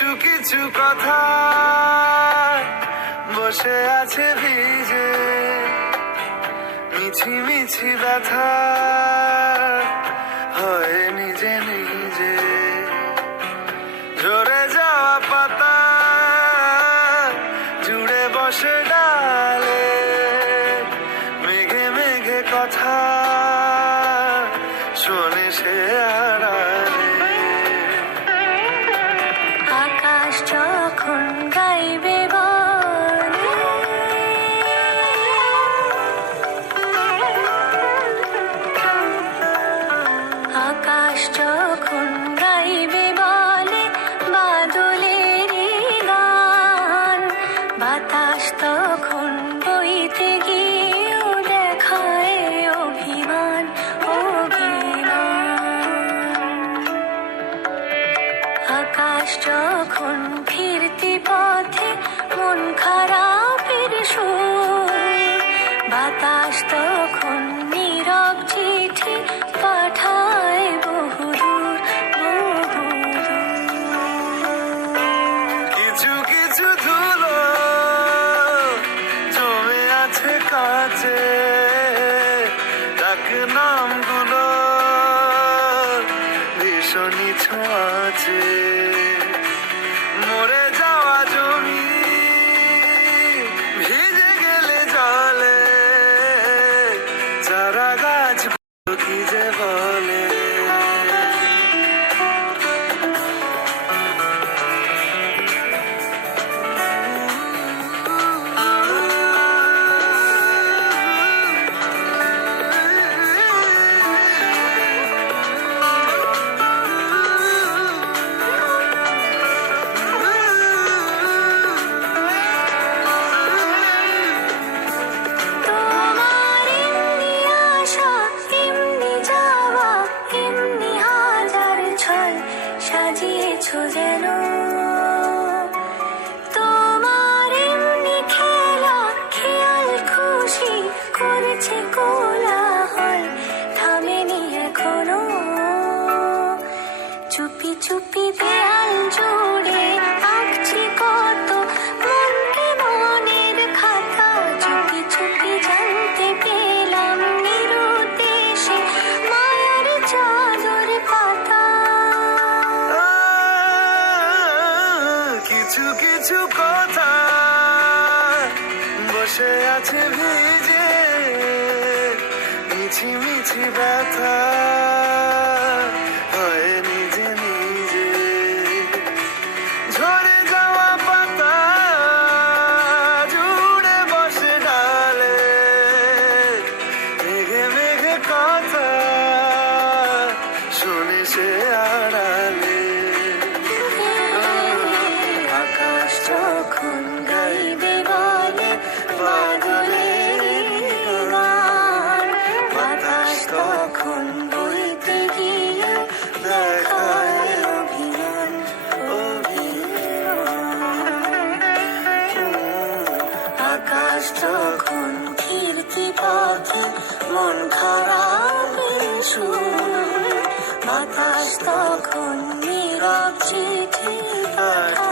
কিছু কিছু কথা বসে আছে ভিজে, মিছি মিছি ব্যথা হয় নিজে নিজে। ঝরে যাওয়া পাতা জুড়ে বসে ডালে, মেঘে মেঘে কথা শোনে সে আড়ালে। আকাশ যখন গাইবে বলে, আকাশ যখন গাইবে বলে বাদলের গান, বাতাস তখন বইতে গিয়েও দেখায় অভিমান অভিমান। আকাশ যখন ফিরতি পথে মন খারাপের সুর, বাতাস তখন নীরব চিঠি পাঠায় বহুদূর বহুদূর। কিছু কিছু ধুলো জমে আছে কাছে, ডাক নামগুলো ভীষণই ছোঁয়াছে। মরে যাওয়া জমি ভিজে গেলে জলে, চারা গাছ কি যে বলে। তোমার এমনি আশা এমনি যাওয়া, এমনি হাজার ছল সাজিয়েছো যেন। তোমার এমনি খেলা খেয়াল খুশি করেছে কোলাহল, থামেনি এখনো। চুপি চুপি দেয়াল জুড়ে আঁকছি কত মনকে মনের খাতা, চুপি চুপি জানতে পেলাম নিরুদ্দেশে মায়ার চাদর পাতা। কিছু কিছু কথা বসে আছে ভিজে, মিছি মিছি ব্যথা হয় নিজে নিজে। ঝরে যাওয়া পাতা জুড়ে বসে ডালে, মেঘে মেঘে কথা শুনে সে আড়ালে। আকাশ যখন গাইবে বলে বাদলের গান, বাতাস তখন বইতে গিয়ে দেখায় অভিমান অভিমান। আকাশ যখন ফিরতি পথে মন খারাপের সুর, বাতাস তখন নীরব চিঠি পাঠায়